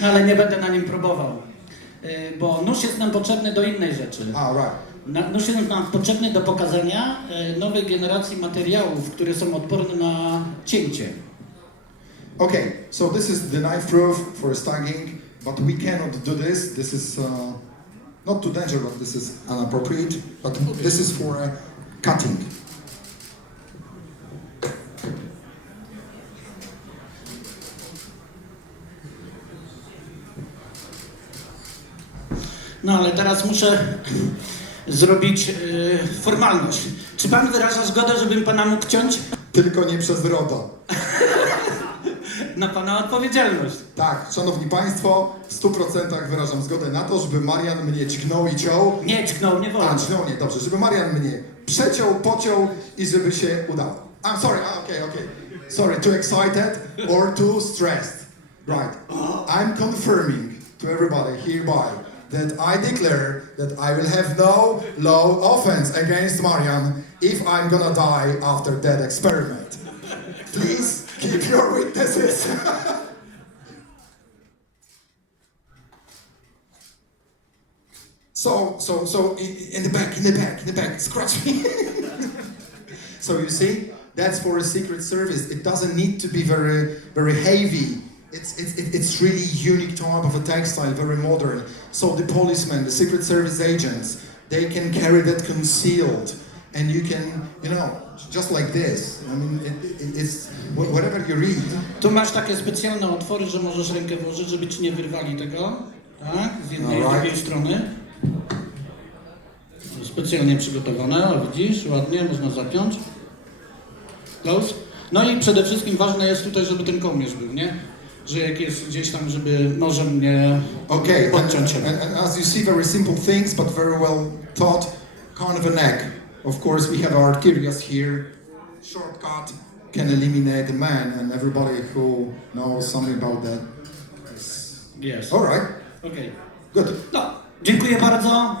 No, ale nie będę na nim próbował. Y, Bo nóż jest nam potrzebny do innej rzeczy. Ah, right. Na- Nóż jest nam potrzebny do pokazania y, nowej generacji materiałów, które są odporne na cięcie. Okay, so this is the knife proof for stagging, but we cannot do this. This is uh, not too dangerous, but this is inappropriate. But this is for uh, cutting. No ale teraz muszę zrobić y, formalność. Czy pan wyraża zgodę, żebym pana mógł ciąć? Tylko nie przez RODO. Na pana odpowiedzialność. Tak, szanowni państwo, w 100% wyrażam zgodę na to, żeby Marian mnie dźgnął i ciął. Nie dźgnął, nie wolno. A, dźgnął nie, dobrze, żeby Marian mnie przeciął, pociął i żeby się udało. I'm sorry, ah, okay, okay. Sorry, too excited or too stressed. Right. I'm confirming to everybody hereby that I declare that I will have no law offense against Marian if I'm gonna die after that experiment. Please keep your witnesses. So, so, so in, in the back, in the back, in the back, scratch me. so you see, that's for a secret service. It doesn't need to be very, very heavy. It's, it's, it- it's really unique type of a textile, very modern. So the policemen, the secret service agents, they can carry that concealed, and you can, you know, just like this. I mean, it, it, it's wh- whatever you read. Tu masz takie specjalne otwory, że możesz rękę włożyć, żeby ci nie wyrwali tego. Tak? Z jednej i drugiej strony. Specjalnie przygotowane, o widzisz, ładnie, można zapiąć. Close. No i przede wszystkim ważne jest tutaj, żeby ten kołnierz był, nie? Że jak jest gdzieś tam, żeby nożem nie Okay, podciąć się. and, and as you see, very simple things, but very well of a neck. Of course, we have our curious here. Shortcut can eliminate the man, and everybody who knows something about that. Yes. All right, Okay. good. No, dziękuję bardzo.